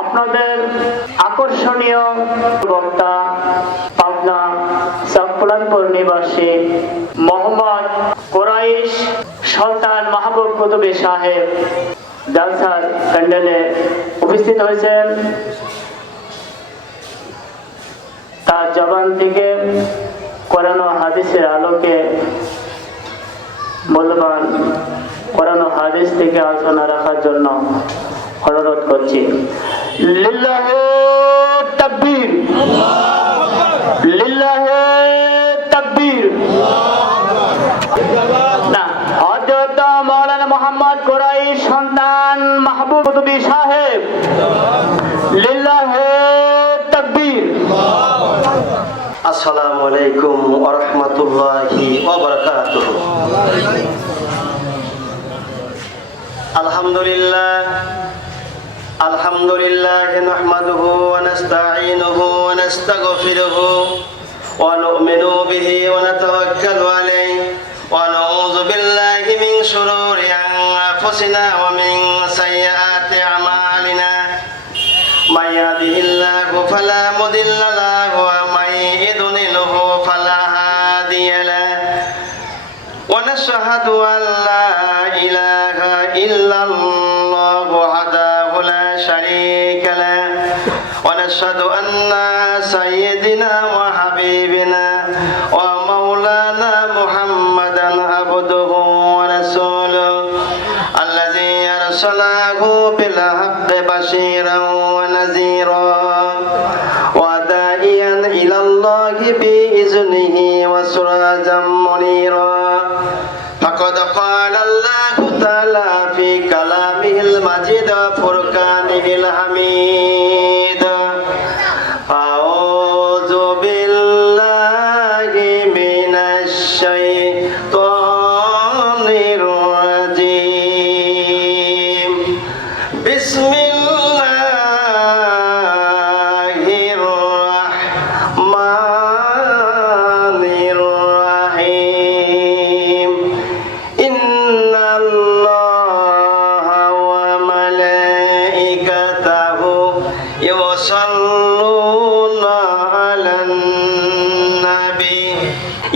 আপনাদের আকর্ষণীয় বক্তা পাবনা চকলানপুর নিবাসী মোহাম্মদ কুরাইশ সুলতান মাহবুব কুতুবী সাহেব জালসার প্যান্ডেলে উপস্থিত হয়েছেন। তার জবান থেকে কোরআন ও হাদিসের আলোকে মূল্যবান কোরআন ও হাদিস থেকে আলোচনা রাখার জন্য অনুরোধ করছি। লিল্লাহি তাকবীর, লিল্লাহি তাকবীর। না, হযরত মাওলানা মুহাম্মদ কুরাইশ সন্তান মাহবুব কুতুবী সাহেব, লিল্লাহি তাকবীর। আসসালামু আলাইকুম ওয়া রাহমাতুল্লাহি ওয়া বারাকাতুহু। আলহামদুলিল্লাহ নাহমাদুহু ওয়া নাস্তাঈনুহু ওয়া নাস্তাগফিরুহু ওয়া নু'মিনু বিহি ওয়া নাতাওয়াক্কালু আলাইহি ওয়া নাউযু বিল্লাহি মিন শুরুরি আনফুসিনা ওয়া মিন সাইয়্যাতি আমালিনা। من يهده الله فلا مضل له ومن يضلله فلا هادي له ونشهد أن لا إله إلا الله وحده لا شريك له ونشهد أن سيدنا وحبيبنا ومولانا محمدا عبده ورسوله الذي أرسله بالحق بشيرا ونذيرا وداعيا إلى الله بإذنه وسراجا منيرا. فقد قال الله تعالى في كلامه المجيد وفرقانه الحميد: أعوذ بالله من الشيطان الرجيم. بسم الله الرحمن الرحيم. إن الله وملائكته يصلون على النبي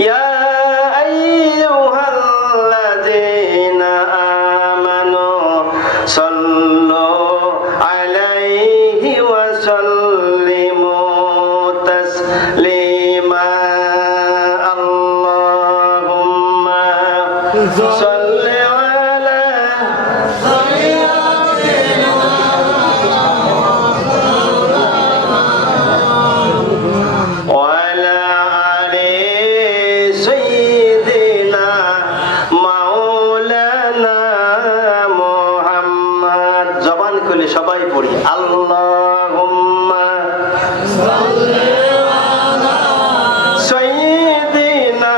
يا أيها الذين آمنوا صلوا عليه وسلموا تسليما. اللهم صل على وعلى آل سيدنا مولانا মুহাম্মদ। জবান খুলে সবাই পড়ি আল্লাহুম্মা সাইয়্যিদিনা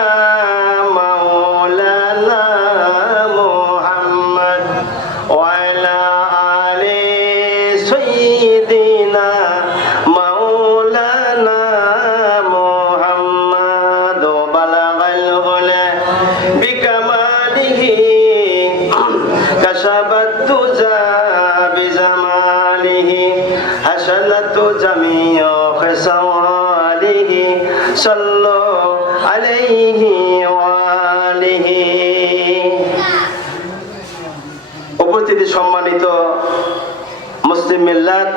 মাওলানা মুহাম্মদ ওয়া আলা আলি সাইয়্যিদিনা মাওলানা মুহাম্মদ। বালাগাল উলা বিকামালিহি কাশাবাত তুজা বিজামালিহি হাসানাতু জামিউ খিসালিহি সাল্লু আলাইহি ওয়া আলিহি। উপস্থিতি সম্মানিত মুসলিম মিল্লাত,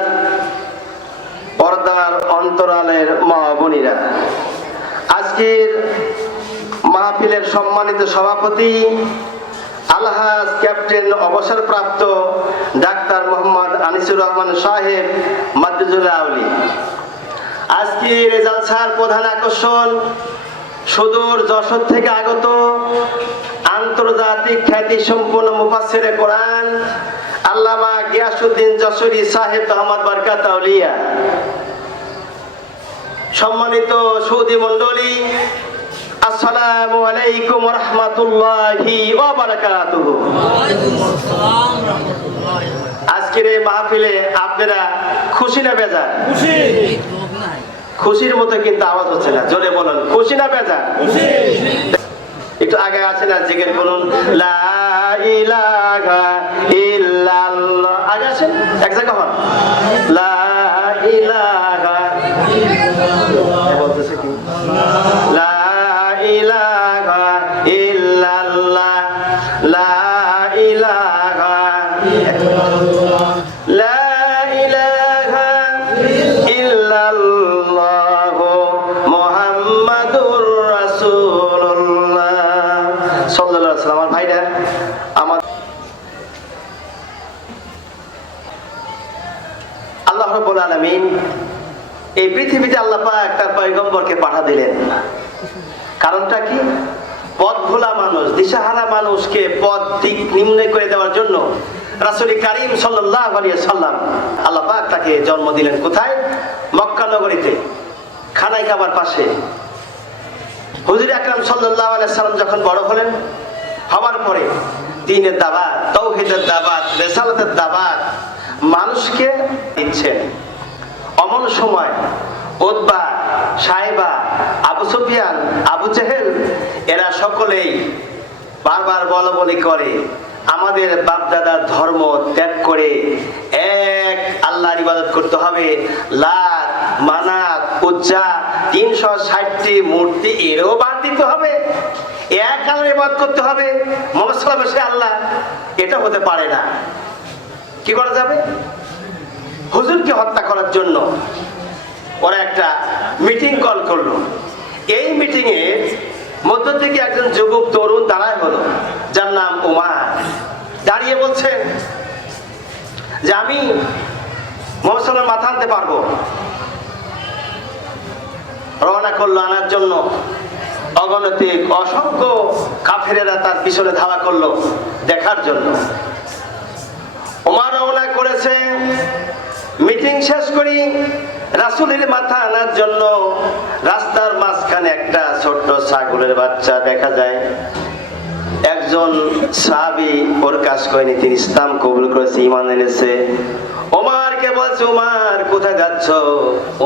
পর্দার অন্তরালের মা বোনেরা, আজকের মাহফিলের সম্মানিত সভাপতি আলহাজ ক্যাপ্টেন অবসরপ্রাপ্ত ডাক্তার মোহাম্মদ আনিসুর রহমান সাহেব মাদ্রিজুল আউলি। আজকের এই জালসার প্রধান আকর্ষণ সুদূর যশোর থেকে আগত আন্তর্জাতিক খ্যাতি সম্পন্ন মুফাসসিরে কোরআন আল্লামা গিয়াসউদ্দিন যশোরী সাহেব আহমদ বরকত আউলিয়া। সম্মানিত সুধী মণ্ডলী, আসসালামু আলাইকুম ওয়া রাহমাতুল্লাহি ওয়া বারাকাতুহু। আজকের এই মাহফিলে আপনারা খুশি না বেজার? খুশি। খুশির মতো কিন্তু আওয়াজ হচ্ছে না, জোরে বলুন খুশি না বেজার? খুশি। একটু আগে আসেন আর জিকির করুন লা ইলাহা ইল্লাল্লাহ। আগে আসেন, এক জায়গা হন। লা ইলাহা বলতেছে কি লা ইলাহা ইল্লাল্লাহ লা ইলাহা লা ইলাহা ইল্লাল্লাহ মুহাম্মাদুর রাসূলুল্লাহ সাল্লাল্লাহু আলাইহি ওয়াসাল্লাম। ভাইরা আমার আল্লাহ রাব্বুল আলামিন এই পৃথিবীতে আল্লাহ পাক একটা পয়গম্বরকে পাঠা দিলেন। কারণটা কি? পথ ভোলা মানুষ, দিশাহারা মানুষকে পথ দিক নির্ণয় করে দেওয়ার জন্য রাসূল কারীম সাল্লাল্লাহু আলাইহি সাল্লাম আল্লাহ পাক তাকে জন্ম দিলেন কোথায়? মক্কা নগরীতে, খানাই কাবার পাশে। হুজুর আকরাম সাল্লাল্লাহু আলাইহি সাল্লাম যখন বড় হলেন, হওয়ার পরে দ্বীনের দাওয়াত, তাওহীদের দাওয়াত, রিসালাতের দাওয়াত মানুষকে দিচ্ছেন। অমন সময় উতবা, সাইবা, আবু সুফিয়ান, আবু জেহেল এরা সকলেই বারবার বলাবলি করে আমাদের বাপদাদার ধর্ম ত্যাগ করে এক আল্লাহর ইবাদত করতে হবে। লাত, মানাত, উজ্জা ৩৬০টি মূর্তি এরও বাদ দিতে হবে, এক আল্লাহর ইবাদত করতে হবে, মুহাম্মদ সাল্লাল্লাহু আলাইহি ওয়াসাল্লাম আল্লাহ। এটা হতে পারে না। কি করা যাবে? হুজুরকে হত্যা করার জন্য ওরা একটা মিটিং কল করলো। এই মিটিং এর মধ্য থেকে একজন যুবক তরুণ দাঁড়ায় হলো, যার নাম উমার। দাঁড়িয়ে বলছেন যে আমি মুহাম্মদ সাল্লাল্লাহু মাথা আনতে পারবো। রওনা করলো আনার জন্য। অগণিত অসংখ্য কাফেরেরা তার পিছনে ধাওয়া করলো দেখার জন্য। উমার রওনা করেছে। মিটিং শেষ করি রাসূলের মাথা আনার জন্য রাস্তার মাঝখানে একটা ছোট্ট ছাগলের বাচ্চা দেখা যায়। একজন সাহাবী ওর কাজ করেনি, তিনি ইসলাম কবুল করেছে, ঈমান এনেছে। ওমরকে বলছে, ওমর কোথায় যাচ্ছ?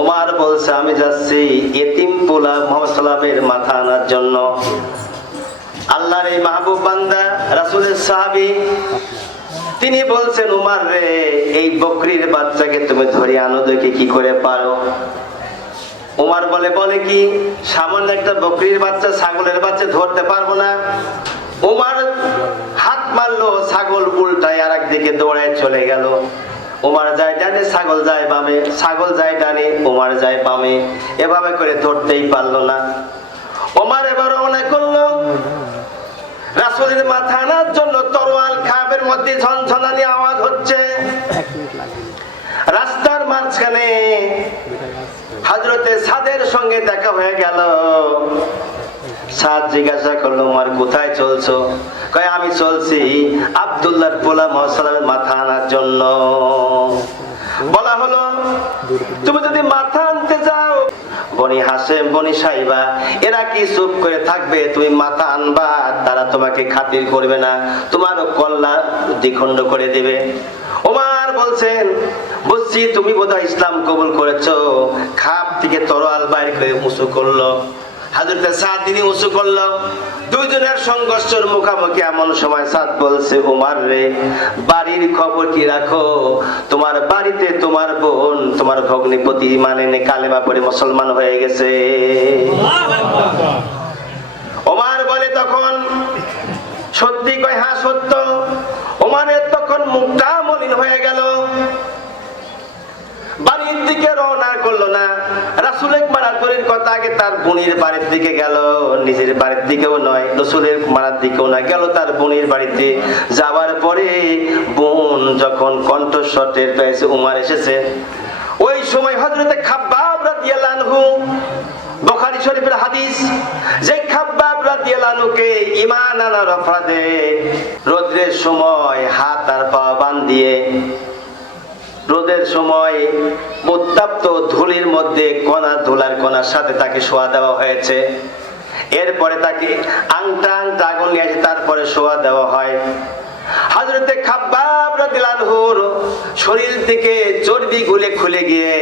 ওমর বলছে, আমি যাচ্ছি এতিম পোলা মুহাম্মদ সাল্লামের মাথা আনার জন্য। আল্লাহর এই মাহবুব বান্দা রাসূলের সাহাবী তিনি বলছেন, উমার রে, এই বকরির বাচ্চাকে তুমি ধরে আনো দেখি কি করে পারো। উমার বলে কি সামান্য একটা বকরির বাচ্চা, ছাগলের বাচ্চা ধরতে পারবো না? উমার হাত মারলো, ছাগল উল্টায় আর একদিকে দৌড়ায় চলে গেল। উমার যায় ডানে, ছাগল যায় বামে, ছাগল যায় ডানে, উমার যায় বামে, এভাবে করে ধরতেই পারলো না। উমার এবার রওনা করলো রাসূলের মাথা আনার জন্য। তরোয়াল খাবের মধ্যে ঝনঝনানি আওয়াজ হচ্ছে। রাস্তার মাঝখানে হযরতে সাদের সঙ্গে দেখা হয়ে গেল। সাদ জিজ্ঞাসা করলো, উমার কোথায় চলছো? কয় আমি চলছি আব্দুল্লাহর পোলা মুহাম্মদ সাল্লাল্লাহু মাথা আনার জন্য। বলা হলো, তুমি যদি মাথা আনতে যাও, বনি হাশেম, বনি সাইবা এরা কি চুপ করে থাকবে? তুমি মাথা আনবা, তারা তোমাকে খাতির করবে না, তোমারও কল্লা দ্বিখণ্ড করে দেবে। ওমর বলছেন, বুঝছি তুমি বোধহয় ইসলাম কবুল করেছো। খাপ থেকে তরোয়াল বাইর করে উঁচু করলো। হযরতে সাদ তিনি উঁচু করলো। দুইজনের সংঘর্ষের মুখোমুখি এমন সময় সাদ বলছে, উমার রে, বাড়ির খবর কি রাখো? তোমার বাড়িতে তোমার বোন, তোমার ভগ্নিপতি মানে কালেমা পড়ে মুসলমান হয়ে গেছে। ওমর বলে তখন, সত্যি? কয় হ্যাঁ সত্য। ওমরের তখন মুখটা মলিন হয়ে গেল। বাড়ির দিকে রওনা করলো না। রাসূলের মারাতুরির কথা আগে তার বোনের বাড়ির দিকে গেল, নিজের বাড়ির দিকেও নয়, রাসূলের মারার দিকেও না, গেল তার বোনের বাড়িতে। যাওয়ার পরে বোন যখন কণ্ঠস্বর টের পেয়েছে উমর এসেছে, ওই সময় হযরতে খাব্বাব রাদিয়াল্লাহু আনহু, বুখারী শরীফের হাদিস, যে খাব্বাব রাদিয়াল্লাহু আনহুকে ঈমান আনার অপরাধে রোদের সময় হাত আর পা বাঁধিয়ে, রোদের সময় উত্তপ্ত ধুলির মধ্যে কণা, ধুলার কণার সাথে তাকে শোয়া দেওয়া হয়েছে। এরপরে তাকে আংটা আগুন নিয়ে এসে তারপরে শোয়া দেওয়া হয়। হযরতে খাব্বাব রাদিয়াল্লাহু আনহুর শরীর থেকে চর্বি গুলে খুলে গিয়ে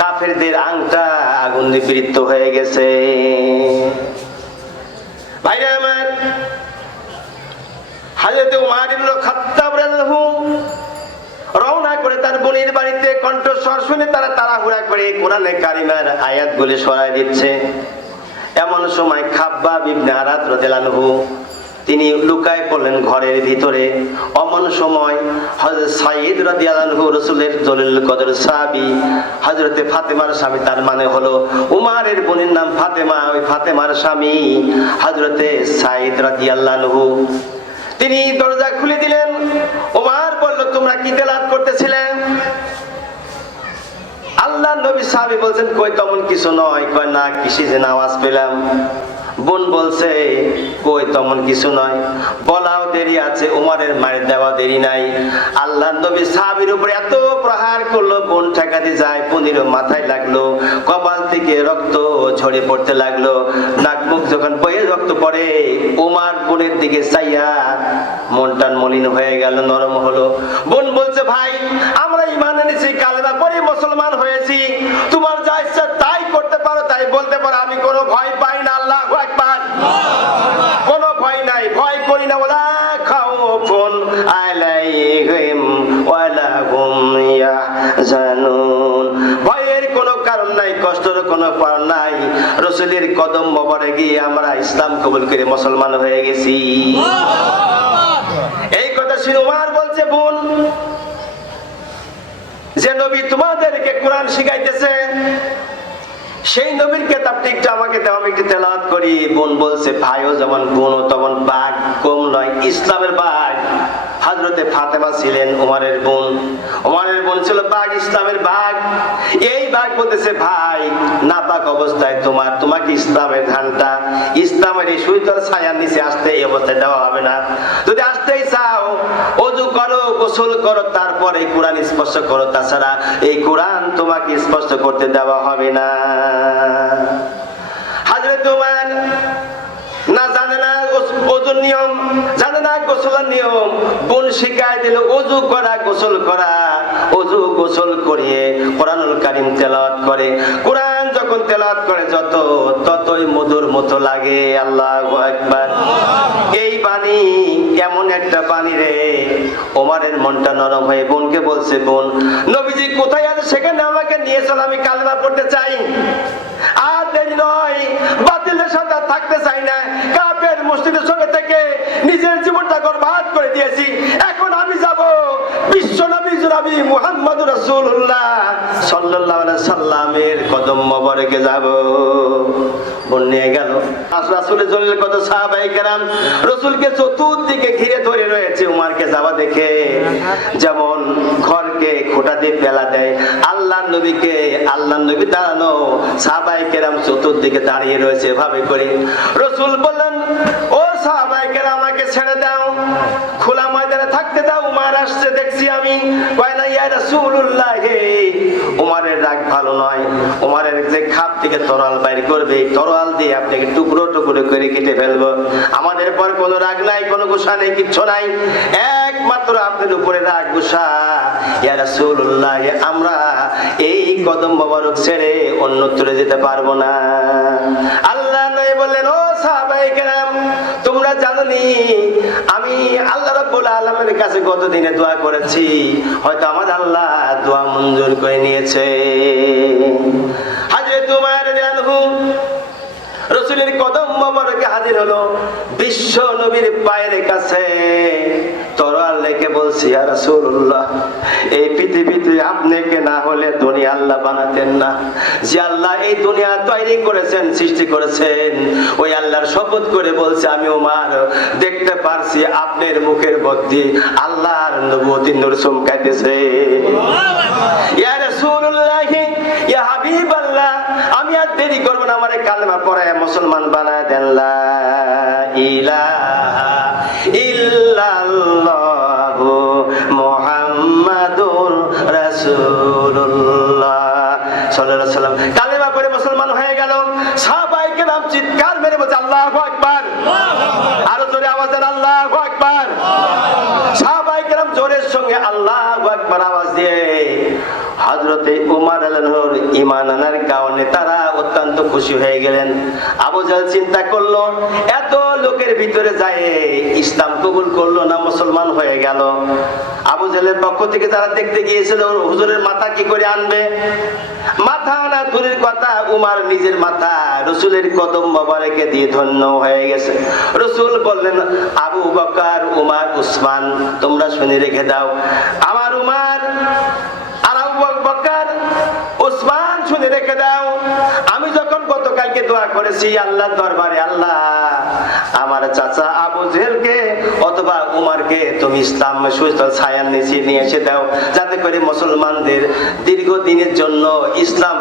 কাফেরদের আংটা আগুন নিবৃত্ত হয়ে গেছে। ভাইরা আমার, হযরতে উমর ইবনে খাত্তাব রাদিয়াল্লাহু রওনা করে তার বোনের বাড়িতে কণ্ঠস্বর শুনে তারা তাড়াহুড়া করে কোরআনে কারিমার আয়াতগুলি সরাই দিচ্ছে। এমন সময় খাব্বাব ইবনে আরাত রাদিয়াল্লাহু আনহু তিনি লুকায় পড়লেন ঘরের ভিতরে। অমন সময় হযরত সাঈদ রাদিয়াল্লাহু আনহু রাসূলের জলিল কদর সাহাবী হযরতে ফাতেমার স্বামী, তার মানে হলো উমারের বোনের নাম ফাতেমা, ওই ফাতেমার স্বামী হযরতে সাঈদ রাদিয়াল্লাহু আনহু তিনি দরজা খুলে দিলেন। উমার বলল, তোমরা কি তেলাওয়াত করতেছিলেন? আল্লাহ নবী সাহাবী বলছেন, কই তেমন কিছু নয়। কয় না, কিসে যেন আওয়াজ পেলাম। বোন বলছে, কই তেমন কিছু নয়। বলাও দেরি আছে, উমারের মার দেওয়া দেরি নাই। আল্লাহ নবী সাহাবীর উপরে এত প্রহার করলো, বোন ঠেকাতে যায়, বোনেরও মাথায় লাগলো, কপাল থেকে রক্ত ঝরে পড়তে লাগলো। নাক মুখ যখন বয়ে রক্ত পড়ে, উমার বোনের দিকে চাইয়া মনটান মলিন হয়ে গেল, নরম হলো। বোন বলছে, ভাই আমরা ঈমান এনেছি, কালেমা পড়ে মুসলমান হয়েছি, তোমার যা ইচ্ছা তাই করতে পারো, তাই বলতে পারো, আমি কোনো ভয় পাই না। আল্লাহু আকবার। কোনো ভয় নাই, ভয় করি না। ওয়ালা খাউফুন আলাইহিম ওয়ালা হুম ইয়াহজানুন। ভয়ের কোনো কারণ নাই, কষ্টের কোনো কারণ নাই। রাসূলের কদম মোবারকে গিয়ে আমরা ইসলাম কবুল করে মুসলমান হয়ে গেছি। এই কথা শুনে উমর বলছে, বোন, যে নবী তোমাদেরকে কোরআন শিখাইতেছে সেই নবীর কিতাবটি একটু আমাকে দাও, আমি একটু তেলাওয়াত করি। বোন বলছে, ভাইও যেমন বোনও তেমন বাঘ কম নয়, ইসলামের বাঘ। হযরতে ফাতেমা ছিলেন উমরের বোন, উমরের বোন ছিল বাঘ, ইসলামের বাঘ। এই বাঘ বলতেছে, ভাই নাপাক অবস্থায় তোমাকে ইসলামের ধানটা, ইসলামের এই সুইতর ছায়ার নিচে আসতে এই অবস্থায় দেওয়া হবে না। যদি আসতেই চাও, ওযু করো, গোসল করো, তারপরে কোরআন স্পর্শ করো, তাছাড়া এই কোরআন তোমাকে স্পর্শ করতে দেওয়া হবে না। হযরত উমর না জানে না ওযুর নিয়ম, জানে না গোসলের নিয়ম। বোন শিখায় দিল ওযু করা, গোসল করা। ওযু গোসল করিয়ে কোরআনুল কারীম তেলাওয়াত করে। কোরআন যখন তেলাওয়াত করে ততই মধুর মতো লাগে। আল্লাহু আকবার। এই বাণী এমন একটা বাণী রে, ওমরের মনটা নরম হয়ে বোনকে বলছে, বোন নবীজি কোথায় আছে সেখানে আমাকে নিয়ে চল, আমি কালেমা পড়তে চাই। আর দেরি নয়, বাতিলের সাথে থাকতে চাই না। কাফের মুশরিকদের সঙ্গে থেকে নিজের জীবনটা বরবাদ করে দিয়েছি, এখন আমি যাব বিশ্ব নবী জনাবি মুহাম্মদুর রাসূলুল্লাহ সাল্লাল্লাহু আলাইহি সাল্লামের কদম মোবারকে যাব। বোন নিয়ে গেল। রাসূলের জলিল কত সাহাবায়ে কেরাম রাসূলকে চতুর্দিকে ঘিরে ধরে রয়েছে। উমরকে যাওয়া দেখে যেমন ঘরকে খোঁটা দিয়ে পেলা দেয়, আল্লাহর নবী দাঁড়ানো, সাহাবায়ে কেরাম চতুর্দিকে দাঁড়িয়ে রয়েছে এভাবে করে। রাসূল বললেন, ও সাহাবায়ে কেরাম আমাকে ছেড়ে দাও, খোলা ময়দানে থাকতে দাও, উমর আসছে দেখছি আমি। কয় না, ইয়া রাসূলুল্লাহ, উমরের রাগ ভালো নয়, উমরের যে খাপ থেকে তরোয়াল বাইর করবে, তরোয়াল দিয়ে আপনাকে টুকরো টুকরো করে কেটে ফেলবো। আমাদের পর কোনো রাগ নাই, কোনো গুসা নেই, কিচ্ছু নাই, একমাত্র আপনার উপরে রাগ গুসা। ইয়া রাসূলুল্লাহ, আমরা এই কদম মোবারক ছেড়ে অন্যত্র যেতে পারবো না। আল্লাহ নবী বললেন, ও সাহাবায়ে কেরাম, তোমরা জানোনি আমি আল্লাহ রাব্বুল আলামিনের কাছে গত দিনে দোয়া করেছি, হয়তো আমার আল্লাহ দোয়া মঞ্জুর করে নিয়েছে। হযরত উমর রাদিয়াল্লাহু রাসূলের কদম মোবারকে হাজির হলো, বিশ্ব নবীর পায়ের কাছে তরোয়াল রেখে বলছি, ইয়া রাসূলুল্লাহ, এই পৃথিবীতে আপনাকে না হলে দুনিয়া আল্লাহ বানাতেন না। যে আল্লাহ এই দুনিয়া তৈরি করেছেন, সৃষ্টি করেছেন, ওই আল্লাহর শপথ করে বলছে, আমি উমর দেখতে পারছি আপনার মুখের মধ্যে আল্লাহর নবুয়তের নূর চমকাইতেছে। ইয়া রাসূলুল্লাহ, ইয়া হাবিবাল্লাহ, আমি আর দেরি করব না, আমারে কালেমা পড়ায় মুসলমান বানায় দেন। লা ইলাহা ইল্লাল্লাহু মুহাম্মাদুর রাসূলুল্লাহ সাল্লাল্লাহু আলাইহি ওয়াসাল্লাম কালেমা পড়ে মুসলমান হয়ে গেল। সাহাবায়ে কেরাম চিৎকার মেরে বলছে, আল্লাহু আকবার। আরো জোরে আওয়াজ দেন, আল্লাহু আকবার। সাহাবায়ে কেরাম জোরের সঙ্গে আল্লাহু আকবার আওয়াজ দিয়ে হযরতে উমর রাদিয়াল্লাহু আনহুর ঈমান আনার কারণে তারা অত্যন্ত খুশি হয়ে গেলেন। আবু জাহল চিন্তা করলো, এত লোকের ভিতরে যায় ইসলাম কবুল করলো না, মুসলমান হয়ে গেল। আবু জেহেলের পক্ষ থেকে যারা দেখতে গিয়েছিল হুজুরের মাথা কি করে আনবে, মাথা না দূরের কথা, উমার নিজের মাথা রসুলের কদম মোবারকে দিয়ে ধন্য হয়ে গেছে। রসুল বললেন, আবু বকর, উমার, উসমান, তোমরা শুনে রেখে দাও, আমার উমার আর আবু বকর, উসমান শুনে রেখে দাও, আমি যখন গতকালকে দোয়া করেছি আল্লাহর দরবারে, আল্লাহ আমার চাচা আবু জেহেলকে অথবা উমারকে তুমি ইসলাম সুস্থল ছায়ার নিচে নিয়ে এসে দাও, যাতে করে মুসলমানদের দীর্ঘদিনের জন্য ইসলাম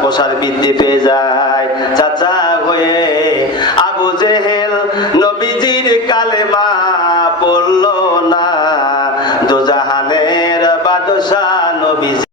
প্রসার বৃদ্ধি পেয়ে যায়।